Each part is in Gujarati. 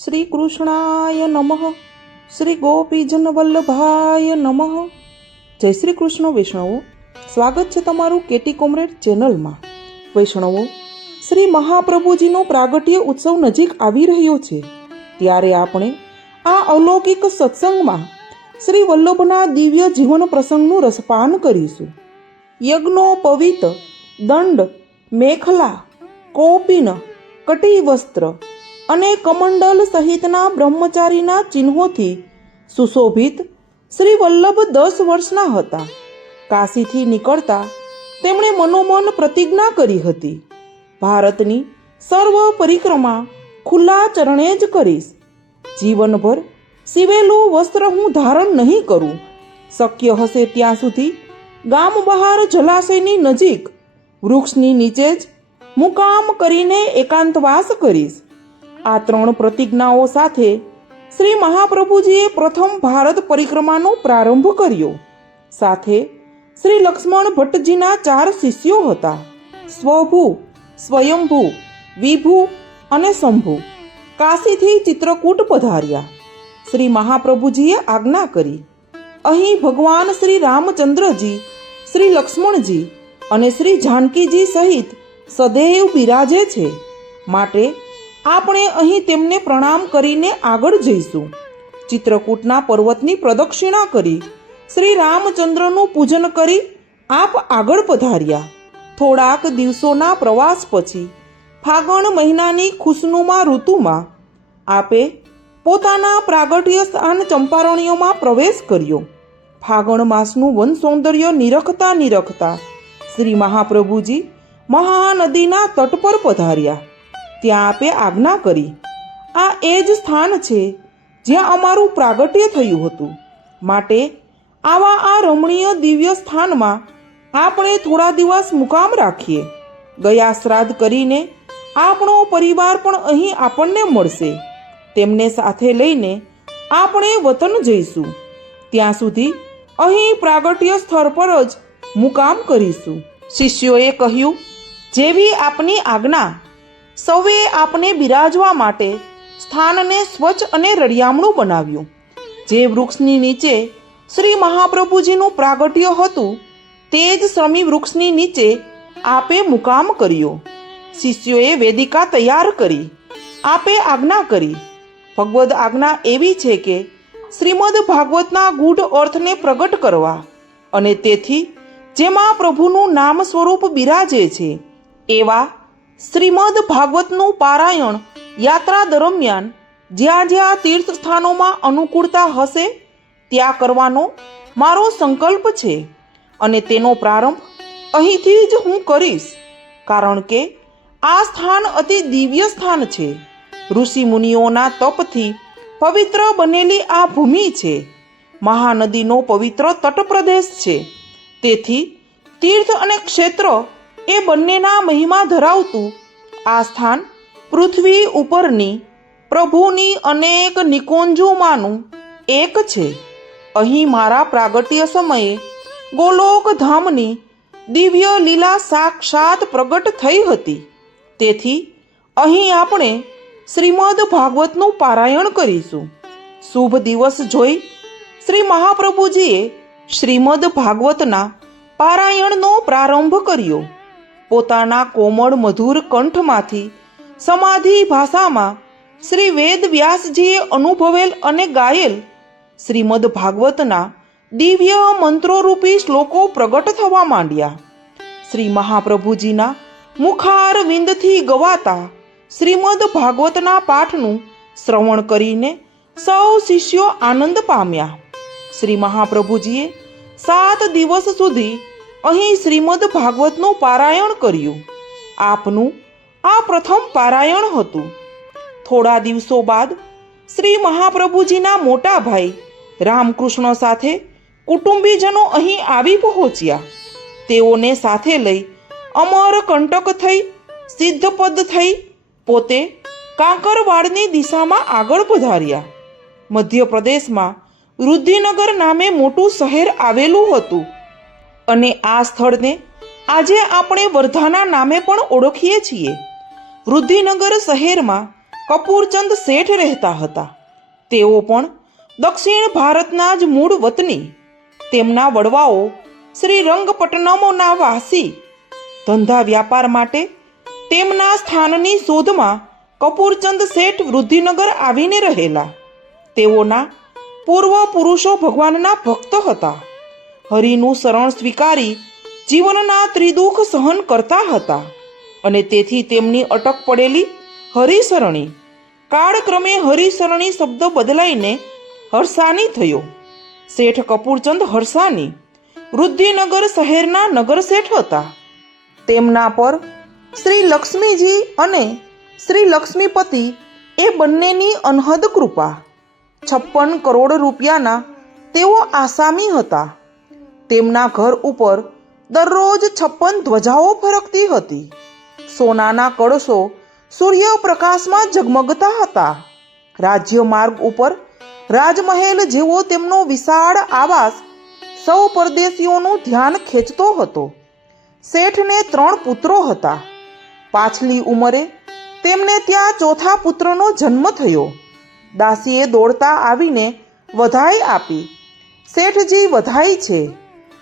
શ્રી કૃષ્ણાય નમઃ. શ્રી ગોપીજન વલ્લભાય નમઃ. જય શ્રી કૃષ્ણ વૈષ્ણવો, સ્વાગત છે તમારું કેટી કોમરેડ ચેનલમાં. વૈષ્ણવો, શ્રી મહાપ્રભુજીનો પ્રાગટ્ય ઉત્સવ નજીક આવી રહ્યો છે, ત્યારે આપણે આ અલૌકિક સત્સંગમાં શ્રી વલ્લભના દિવ્ય જીવન પ્રસંગનું રસપાન કરીશું. યજ્ઞોપવિત, દંડ, મેખલા, કૌપિન, કટિવસ્ત્ર અને કમંડલ સહિતના બ્રહ્મચારીના ચિહ્નોથી સુશોભિત શ્રી વલ્લભ 10 વર્ષના હતા. કાશીથી નીકળતા તેમણે મનોમન પ્રતિજ્ઞા કરી હતી, ભારતની સર્વ પરિક્રમા ખુલ્લા ચરણે જ કરીશ. જીવનભર સીવેલું વસ્ત્ર હું ધારણ નહીં કરું. શક્ય હશે ત્યાં સુધી ગામ બહાર જલાશયની નજીક વૃક્ષની નીચે જ મુકામ કરીને એકાંતવાસ કરીશ. આ 3 પ્રતિજ્ઞાઓ સાથે શ્રી મહાપ્રભુજીએ પ્રથમ ભારત પરિક્રમાનો પ્રારંભ કર્યો. સાથે શ્રી લક્ષ્મણ ભટ્ટજીના 4 શિષ્યો હતા: સ્વભૂ, સ્વયંભૂ, વિભૂ અને શંભુ. કાશીથી ચિત્રકૂટ પધાર્યા. શ્રી મહાપ્રભુજીએ આજ્ઞા કરી, અહીં ભગવાન શ્રી રામચંદ્રજી, શ્રી લક્ષ્મણજી અને શ્રી જાનકીજી સહિત સદૈવ બિરાજે છે, માટે આપણે અહીં તેમને પ્રણામ કરીને આગળ જઈશું. ચિત્રકૂટના પર્વતની પ્રદક્ષિણા કરી શ્રી રામચંદ્રનું પૂજન કરી આપ આગળ પધાર્યા. થોડાક દિવસોના પ્રવાસ પછી ફાગણ મહિનાની ખુશનુમા ઋતુમાં આપે પોતાના પ્રાગટ્ય સ્થાન ચંપારણ્યોમાં પ્રવેશ કર્યો. ફાગણ માસનું વન સૌંદર્ય નિરખતા શ્રી મહાપ્રભુજી મહાનદીના તટ પર પધાર્યા. ત્યાં આપે આજ્ઞા કરી, આ એ જ સ્થાન છે જ્યાં અમારું પ્રાગટ્ય થયું હતું, માટે આવા આ રમણીય દિવ્ય સ્થાનમાં આપણે થોડા દિવસ મુકામ રાખીએ. ગયા શ્રાદ્ધ કરીને આપણો પરિવાર પણ અહીં આપણને મળશે. તેમને સાથે લઈને આપણે વતન જઈશું. ત્યાં સુધી અહીં પ્રાગટ્ય સ્થળ પર જ મુકામ કરીશું. શિષ્યોએ કહ્યું, જેવી આપની આજ્ઞા. સૌએ આપને બિરાજવા માટે સ્થાનને સ્વચ્છ અને રળિયામણું બનાવ્યું. જે વૃક્ષની નીચે શ્રી મહાપ્રભુજીનું પ્રાગટ્ય હતું, તે જ શ્રમી વૃક્ષની નીચે આપે મુકામ કર્યો. શિષ્યોએ વેદિકા તૈયાર કરી આપે આજ્ઞા કરી. ભગવદ આજ્ઞા એવી છે કે શ્રીમદ ભાગવતના ગૂઢ અર્થને પ્રગટ કરવા અને તેથી જેમાં પ્રભુનું નામ સ્વરૂપ બિરાજે છે એવા શ્રીમદ ભાગવતનું પારાયણ યાત્રા દરમિયાન જ્યાં જ્યાં તીર્થ સ્થાનોમાં અનુકૂળતા હશે ત્યાં કરવાનો મારો સંકલ્પ છે અને તેનો પ્રારંભ અહીંથી જ હું કરીશ. કારણ કે આ સ્થાન અતિ દિવ્ય સ્થાન છે. ઋષિ મુનિઓના તપથી પવિત્ર બનેલી આ ભૂમિ છે. મહાનદીનો પવિત્ર તટપ્રદેશ છે. તેથી તીર્થ અને ક્ષેત્ર એ બંનેના મહિમા ધરાવતું આ સ્થાન પૃથ્વી ઉપરની પ્રભુની અનેક નિકુંજોમાંનું એક છે. અહીં મારા પ્રાગટ્ય સમયે ગોલોક ધામની દિવ્ય લીલા સાક્ષાત પ્રગટ થઈ હતી. તેથી અહીં આપણે શ્રીમદ ભાગવતનું પારાયણ કરીશું. શુભ દિવસ જોઈ શ્રી મહાપ્રભુજીએ શ્રીમદ ભાગવતના પારાયણનો પ્રારંભ કર્યો. પોતાના કોમળ મધુર કંઠમાંથી સમાધિ ભાષામાં શ્રી વેદ વ્યાસજીએ અનુભવેલ અને ગાયેલ શ્રીમદ ભાગવતના દિવ્ય મંત્રોરૂપી શ્લોકો પ્રગટ થવા માંડ્યા. શ્રી મહાપ્રભુજીના મુખારવિંદથી ગવાતા શ્રીમદ ભાગવતના પાઠનું શ્રવણ કરીને સૌ શિષ્યો આનંદ પામ્યા. શ્રી મહાપ્રભુજીએ 7 દિવસ સુધી અહીં શ્રીમદ ભાગવતનું પારાયણ કર્યું. આપનું આ પ્રથમ પારાયણ હતું. થોડા દિવસો બાદ શ્રી મહાપ્રભુજીના મોટા ભાઈ રામકૃષ્ણ સાથે કુટુંબીજનો અહીં આવી પહોંચ્યા. તેઓને સાથે લઈ અમરકંટક થઈ સિદ્ધપદ થઈ પોતે કાંકરવાડની દિશામાં આગળ પધાર્યા. મધ્યપ્રદેશમાં રુધિનગર નામે મોટું શહેર આવેલું હતું અને આ સ્થળને આજે આપણે વર્ધાના નામે પણ ઓળખીએ છીએ. રુધિનગર શહેરમાં કપૂરચંદ શેઠ રહેતા હતા. તેઓ પણ દક્ષિણ ભારતના જ મૂળ વતની. તેમના વડવાઓ શ્રી રંગપટ્ટનમના વાસી. ધંધા વ્યાપાર માટે તેમના સ્થાનની શોધમાં કપૂરચંદ શેઠ વૃદ્ધિનગર આવીને રહેલા. તેઓના પૂર્વ પુરુષો ભગવાનના ભક્ત હતા. હરિનું શરણ સ્વીકારી જીવનના ત્રિદુઃખ સહન કરતા હતા અને તેથી તેમની અટક પડેલી હરિશરણી કાળક્રમે હરિશરણી શબ્દ બદલાઈને હરસાની થયો. શેઠ કપૂરચંદ હરસાની વૃદ્ધિનગર શહેરના નગરશેઠ હતા. તેમના પર શ્રી લક્ષ્મીજી અને શ્રી લક્ષ્મીપતિ એ બંનેની અનહદ કૃપા. 56 કરોડ રૂપિયાના તેઓ આસામી હતા. તેમના ઘર ઉપર દરરોજ 56 ધ્વજાઓ ફરકતી હતી. સોનાના કળશો સૂર્યપ્રકાશમાં ઝગમગતા હતા. રાજ્ય માર્ગ ઉપર રાજમહેલ જેવો તેમનો વિશાળ આવાસ સૌ પરદેશીઓનું ધ્યાન ખેંચતો હતો. શેઠને 3 પુત્રો હતા. પાછલી ઉંમરે તેમને ત્યાં ચોથા પુત્રનો જન્મ થયો. દાસીએ દોડતા આવીને વધાઈ આપી. શેઠજી વધાઈ છે,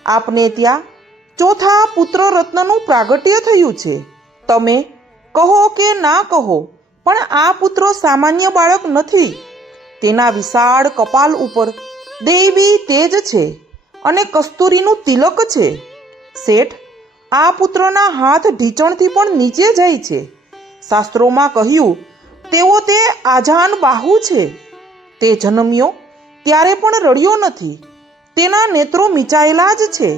આપને ત્યાં ચોથા પુત્ર રત્નનું પ્રાગટ્ય થયું છે. તમે કહો કે ના કહો, પણ આ પુત્ર સામાન્ય બાળક નથી. તેના વિશાળ કપાલ ઉપર દૈવી તેજ છે અને કસ્તુરીનું તિલક છે. શેઠ, આ પુત્રના હાથ ઢીંચણથી પણ નીચે જાય છે. શાસ્ત્રોમાં કહ્યું તેઓ તે આજાન બાહુ છે. તે જન્મ્યો ત્યારે પણ રડ્યો નથી. તેના નેત્રો મીચાયેલા જ છે.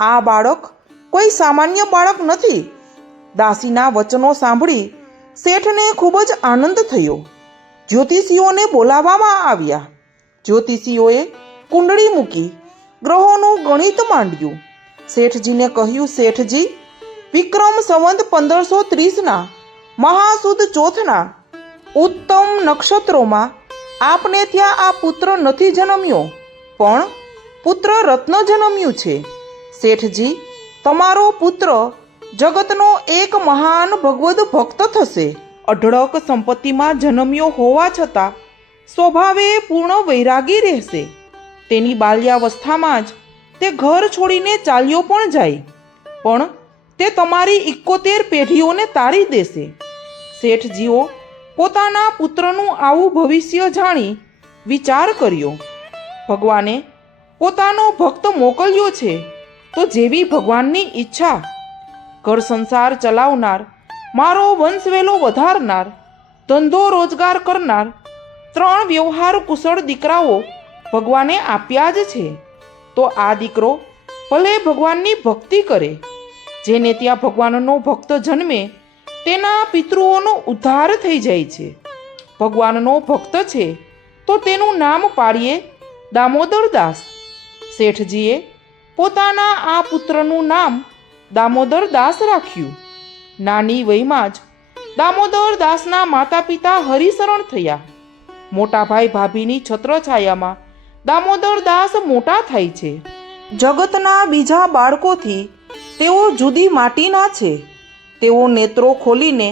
આ બાળક કોઈ સામાન્ય બાળક નથી. દાસીના વચનો સાંભળી શેઠને ખૂબ જ આનંદ થયો. જ્યોતિષીઓને બોલાવવામાં આવ્યા. જ્યોતિષીઓએ કુંડળી મૂકી ગ્રહોનું ગણિત માંડ્યું. શેઠજીને કહ્યું, શેઠજી, વિક્રમ સંવત 1530ના મહાસુદ ચોથના ઉત્તમ નક્ષત્રોમાં આપને ત્યાં આ પુત્ર નથી જન્મ્યો, પણ પુત્ર રત્ન જન્મ્યું છે. શેઠજી, તમારો પુત્ર જગતનો એક મહાન ભગવદ ભક્ત થશે. અઢળક સંપત્તિમાં જન્મ્યો હોવા છતાં સ્વભાવે પૂર્ણ વૈરાગી રહેશે. તેની બાલ્યાવસ્થામાં જ તે ઘર છોડીને ચાલ્યો પણ જાય, પણ તે તમારી 71 પેઢીઓને તારી દેશે. શેઠજીઓ પોતાના પુત્રનું આવું ભવિષ્ય જાણી વિચાર કર્યો. ભગવાને પોતાનો ભક્ત મોકલ્યો છે તો જેવી ભગવાનની ઈચ્છા. ઘર સંસાર ચલાવનાર, મારો વંશવેલો વધારનાર, ધંધો રોજગાર કરનાર 3 વ્યવહાર કુશળ દીકરાઓ ભગવાને આપ્યા જ છે. તો આ દીકરો ભલે ભગવાનની ભક્તિ કરે. જેને ત્યાં ભગવાનનો ભક્ત જન્મે તેના પિતૃઓનો ઉદ્ધાર થઈ જાય છે. ભગવાનનો ભક્ત છે તો તેનું નામ પાડીએ દામોદરદાસ. શેઠજીએ પોતાના આ પુત્રનું નામ દામોદરદાસ રાખ્યું. નાની વયમાં જ દામોદરદાસના માતા પિતા હરિશરણ થયા. મોટા ભાઈ ભાભીની છત્રછાયામાં દામોદરદાસ મોટા થાય છે. જગતના બીજા બાળકોથી તેઓ જુદી માટીના છે. તેઓ નેત્રો ખોલીને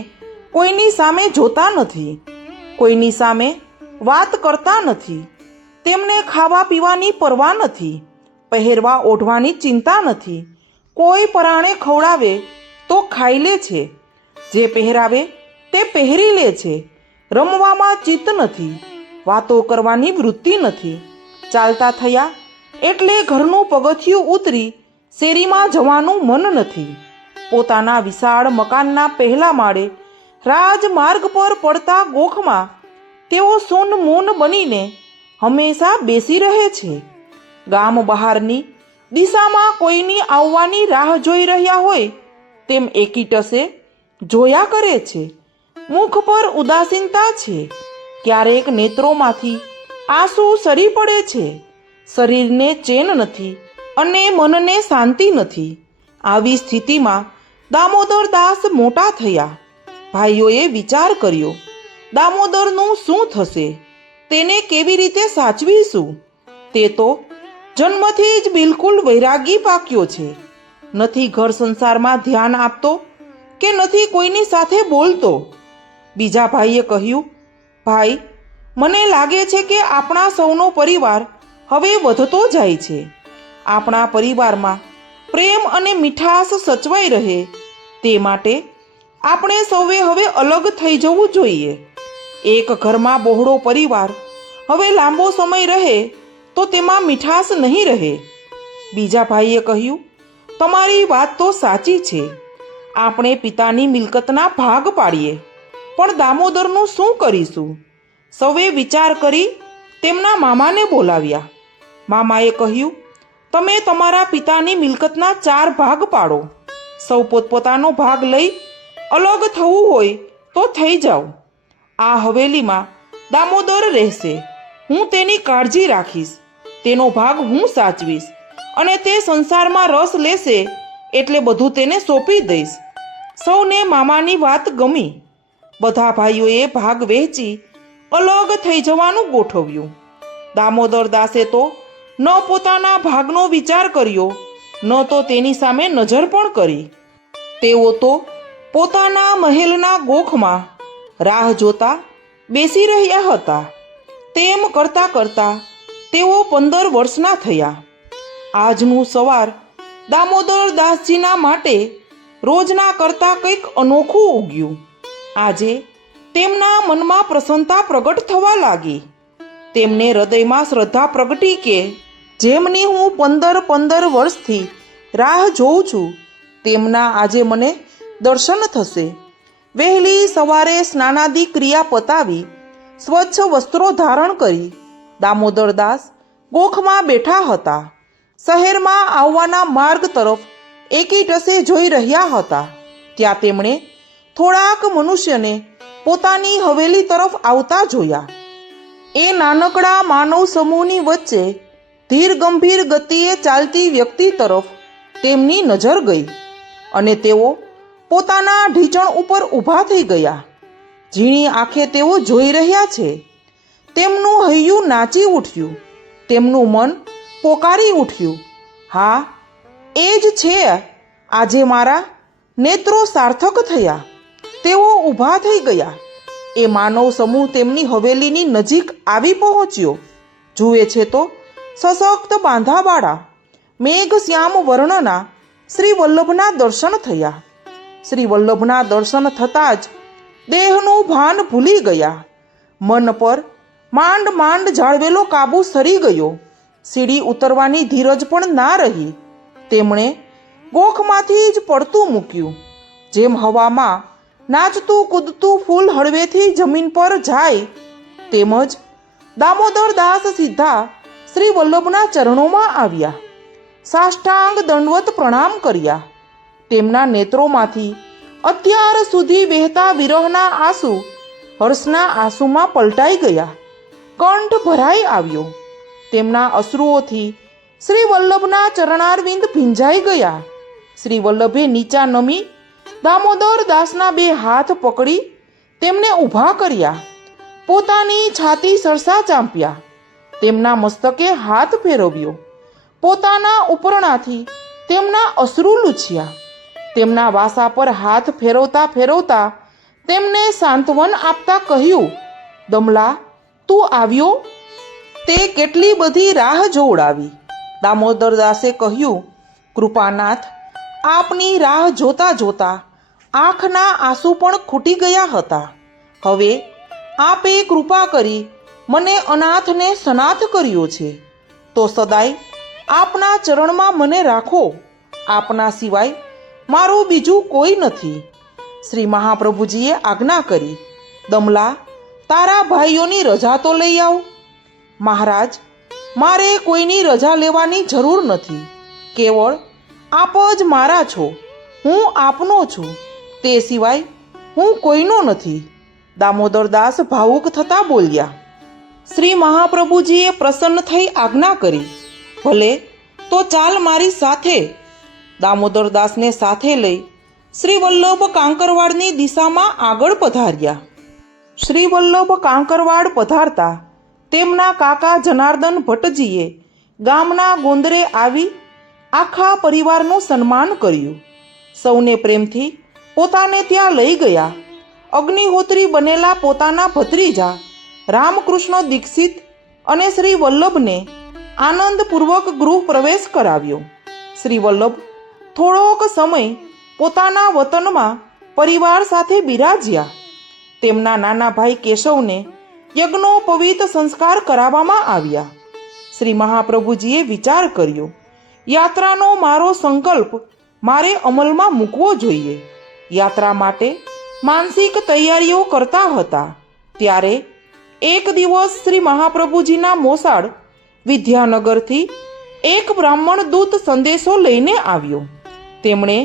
કોઈની સામે જોતા નથી, કોઈની સામે વાત કરતા નથી. તેમને ખાવા પીવાની પરવા નથી, પહેરવા ઓઢવાની ચિંતા નથી. કોઈ પરાણે ખવડાવે તો ખાઈ લે છે, જે પહેરાવે તે પહેરી લે છે. રમવામાં ચિત્ત નથી, વાતો કરવાની વૃત્તિ નથી. ચાલતા થયા એટલે ઘરનું પગથિયું ઉતરી શેરીમાં જવાનું મન નથી. પોતાના વિશાળ મકાનના પહેલા માળે રાજમાર્ગ પર પડતા ગોખમાં તેઓ સૂન મૂન બનીને હંમેશા બેસી રહે છે. ગામ બહારની દિશામાં કોઈની આવવાની રાહ જોઈ રહ્યા હોય તેમ એકીટસે જોયા કરે છે. મુખ પર ઉદાસીનતા છે. ક્યારેક નેત્રોમાંથી આંસુ સરી પડે છે. શરીરને ચેન નથી અને મનને શાંતિ નથી. આવી સ્થિતિમાં દામોદરદાસ મોટા થયા. ભાઈઓએ વિચાર કર્યો, દામોદરનું શું થશે? તેને કેવી રીતે સાચવીશું? તે તો જન્મથી જ બિલકુલ વૈરાગી પાક્યો છે. નથી ઘર સંસારમાં ધ્યાન આપતો કે નથી કોઈની સાથે બોલતો. બીજા ભાઈએ કહ્યું, ભાઈ, મને લાગે છે કે આપણા સૌનો પરિવાર હવે વધતો જાય છે. આપણા પરિવારમાં પ્રેમ અને મીઠાશ સચવાઈ રહે તે માટે આપણે સૌએ હવે અલગ થઈ જવું જોઈએ. એક ઘરમાં બહોળો પરિવાર હવે લાંબો સમય રહે તો તેમાં મીઠાશ નહીં રહે. બીજા ભાઈએ કહ્યું, તમારી વાત તો સાચી છે. આપણે પિતાની મિલકતના ભાગ પાડીએ, પણ દામોદરનું શું કરીશું? સૌએ વિચાર કરી તેમના મામાને બોલાવ્યા. મામાએ કહ્યું, તમે તમારા પિતાની મિલકતના 4 ભાગ પાડો. સૌ પોતપોતાનો ભાગ લઈ અલગ થવું હોય તો થઈ જાઓ. આ હવેલીમાં દામોદર રહેશે. હું તેની કાળજી રાખીશ. તેનો ભાગ હું સાચવીશ અને તે સંસારમાં રસ લેશે એટલે બધું તેને સોંપી દઈશ. સૌને મામાની વાત ગમી. બધા ભાઈઓએ ભાગ વહેંચી અલગ થઈ જવાનું ગોઠવ્યું. દામોદર દાસે તો ન પોતાના ભાગનો વિચાર કર્યો, ન તો તેની સામે નજર પણ કરી. તેઓ તો પોતાના મહેલના ગોખમાં રાહ જોતા બેસી રહ્યા હતા. તેમ કરતાં કરતાં તેઓ 15 વર્ષના થયા. આજનું સવાર દામોદર દાસજીના માટે રોજના કરતાં કંઈક અનોખું ઉગ્યું. આજે તેમના મનમાં પ્રસન્નતા પ્રગટ થવા લાગી. તેમને હૃદયમાં શ્રદ્ધા પ્રગટી કે જેમની હું 15 વર્ષથી રાહ જોઉં છું તેમના આજે મને દર્શન થશે. વહેલી સવારે સ્નાનાદિ ક્રિયા પતાવી સ્વચ્છ વસ્ત્રો ધારણ કરી દામોદરદાસ ગોખમાં બેઠા હતા. શહેરમાં આવવાના માર્ગ તરફ એકીટસે જોઈ રહ્યા હતા. ત્યાં તેમણે થોડાક મનુષ્યને પોતાની હવેલી તરફ આવતા જોયા. એ નાનકડા માનવ સમૂહની વચ્ચે ધીર ગંભીર ગતિએ ચાલતી વ્યક્તિ તરફ તેમની નજર ગઈ અને તેઓ પોતાના ઢીંચણ ઉપર ઊભા થઈ ગયા. ઝીણી આંખે તેઓ જોઈ રહ્યા છે. તેમનું હૈયું નાચી ઉઠ્યું. તેમનું મન પોકારી ઉઠ્યું, હા, એ જ છે. આજે મારા નેત્રો સાર્થક થયા. તેઓ ઊભા થઈ ગયા. એ માનવ સમૂહ તેમની હવેલીની નજીક આવી પહોંચ્યો. જુએ છે તો સશક્ત બાંધાવાળા મેઘ શ્યામ વર્ણના શ્રી વલ્લભના દર્શન થયા. શ્રી વલ્લભના દર્શન થતાં જ દેહનું ભાન ભૂલી ગયા. મન પર માંડ માંડ જાળવેલો કાબુ સરી ગયો. સીડી ઉતરવાની ધીરજ પણ ના રહી. તેમણે ગોખમાંથી જ પડતું મૂક્યું. જેમ હવામાં નાચતું કૂદતું ફૂલ હળવેથી જમીન પર જાય તેમજ દામોદર દાસ સીધા શ્રી વલ્લભના ચરણોમાં આવ્યા. સાષ્ટાંગ દંડવત પ્રણામ કર્યા. તેમના નેત્રોમાંથી અત્યાર સુધી વહેતા વિરહના આંસુ હર્ષના આંસુમાં પલટાઈ ગયા. કંઠ ભરાઈ આવ્યો. તેમના અશ્રુઓથી શ્રી વલ્લભના ચરણારવિંદ ભીંજાઈ ગયા. શ્રી વલ્લભે નીચા નમી દામોદર દાસના 2 હાથ પકડી તેમને ઊભા કર્યા. પોતાની છાતી સરસા ચાંપ્યા. તેમના મસ્તકે હાથ ફેરવ્યો. પોતાના ઉપરણાથી તેમના અશ્રુ લૂછ્યા. તેમના વાસા પર હાથ ફેરવતા ફેરવતા તેમને સાંત્વન આપતા કહ્યું, દમલા, તું આવ્યો? તે કેટલી બધી રાહ જોવડાવી. દામોદરદાસે કહ્યું, કૃપાનાથ, આપની રાહ જોતા જોતા આંખના આંસુ પણ ખૂટી ગયા હતા. હવે આપે કૃપા કરી મને અનાથને સનાથ કર્યો છે, તો સદાય આપના ચરણમાં મને રાખો. આપના સિવાય મારું બીજું કોઈ નથી. શ્રી મહાપ્રભુજીએ આજ્ઞા કરી, દમલા, તારા ભાઈઓની રજા તો લઈ આવ. મહારાજ, મારે કોઈની રજા લેવાની જરૂર નથી. કેવળ આપ જ મારા છો. હું આપનો છું. તે સિવાય હું કોઈનો નથી. દામોદરદાસ ભાવુક થતા બોલ્યા. શ્રી મહાપ્રભુજીએ પ્રસન્ન થઈ આજ્ઞા કરી, ભલે, તો ચાલ મારી સાથે. દામોદરદાસને સાથે લઈ શ્રી વલ્લભ કાંકરવાડની દિશામાં આગળ પધાર્યા. શ્રી વલ્લભ કાંકરવાડ પધારતા તેમના કાકા જનાર્દન ભટ્ટજીએ ગામના ગોંદરે આવી આખા પરિવારનું સન્માન કર્યું. સૌને પ્રેમથી પોતાને ત્યાં લઈ ગયા. અગ્નિહોત્રી બનેલા પોતાના ભત્રીજા રામકૃષ્ણ દીક્ષિત અને શ્રી વલ્લભને આનંદપૂર્વક ગૃહ પ્રવેશ કરાવ્યો. શ્રી વલ્લભ થોડોક સમય પોતાના વતનમાં પરિવાર સાથે બિરાજ્યા. તેમના નાના ભાઈ કેશવને યજ્ઞોપવિત સંસ્કાર કરાવવામાં આવ્યા. શ્રી મહાપ્રભુજીએ વિચાર કર્યો, યાત્રાનો મારો સંકલ્પ મારે અમલમાં મૂકવો જોઈએ. યાત્રા માટે માનસિક તૈયારીઓ કરતા હતા ત્યારે એક દિવસ શ્રી મહાપ્રભુજીના મોસાળ વિદ્યાનગરથી એક બ્રાહ્મણ દૂત સંદેશો લઈને આવ્યો. તેમણે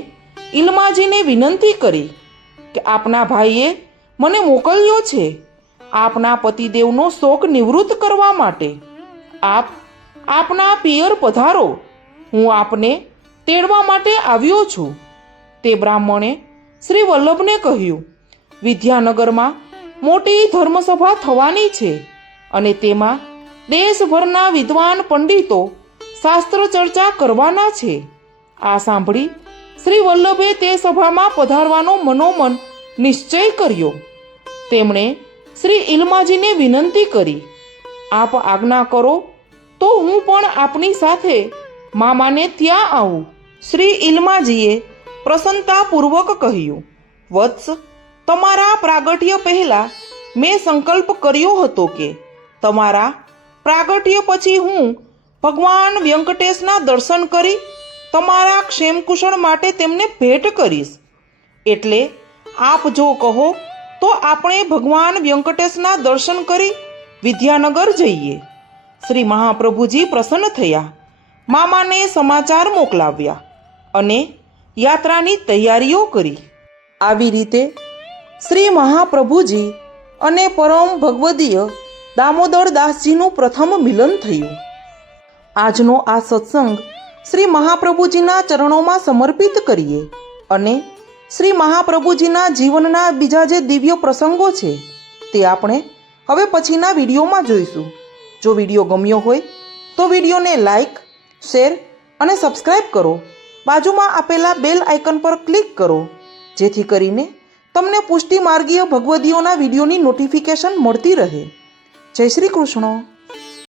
ઇલમાજીને વિનંતી કરી કે આપના ભાઈએ મને મોકલ્યો છે આપના પતિદેવનો શોક નિવૃત્ત કરવા માટે. આપ આપના પિયર પધારો, હું આપને તેડવા માટે આવ્યો છું. તે બ્રાહ્મણે શ્રી વલ્લભને કહ્યું, વિદ્યાનગરમાં મોટી ધર્મસભા થવાની છે અને તેમાં દેશભરના વિદ્વાન પંડિતો શાસ્ત્ર ચર્ચા કરવાના છે. આ સાંભળી શ્રી વલ્લભે તે સભામાં પધારવાનો મનોમન નિશ્ચય કર્યો. તેમણે શ્રી ઇલમાજીને વિનંતી કરી, આપ આજ્ઞા કરો તો હું પણ આપની સાથે મામાને ત્યાં આવું. શ્રી ઇલમાજીએ પ્રસન્નતાપૂર્વક કહ્યું, વત્સ, તમારા પ્રાગટ્ય પહેલાં મેં સંકલ્પ કર્યો હતો કે તમારા પ્રાગટ્ય પછી હું ભગવાન વ્યંકટેશના દર્શન કરી તમારા ક્ષેમકુશળ માટે તેમને ભેટ કરીશ. એટલે આપ જો કહો તો આપણે ભગવાન વ્યંકટેશના દર્શન કરી વિદ્યાનગર જઈએ. શ્રી મહાપ્રભુજી પ્રસન્ન થયા, મામાને સમાચાર મોકલાવ્યા અને યાત્રાની તૈયારીઓ કરી. આવી રીતે શ્રી મહાપ્રભુજી અને પરમ ભગવદીય દામોદર દાસજીનું પ્રથમ મિલન થયું. આજનો આ સત્સંગ શ્રી મહાપ્રભુજીના ચરણોમાં સમર્પિત કરીએ અને શ્રી મહાપ્રભુજીના જીવનના બીજા જે દિવ્ય પ્રસંગો છે તે આપણે હવે પછીના વિડીયોમાં જોઈશું. જો વિડીયો ગમ્યો હોય તો વિડીયોને લાઈક, શેર અને સબસ્ક્રાઈબ કરો. બાજુમાં આપેલા બેલ આઇકન પર ક્લિક કરો જેથી કરીને તમને પુષ્ટિ માર્ગીય ભગવદીઓના વિડીયોની નોટિફિકેશન મળતી રહે. જય શ્રી કૃષ્ણ.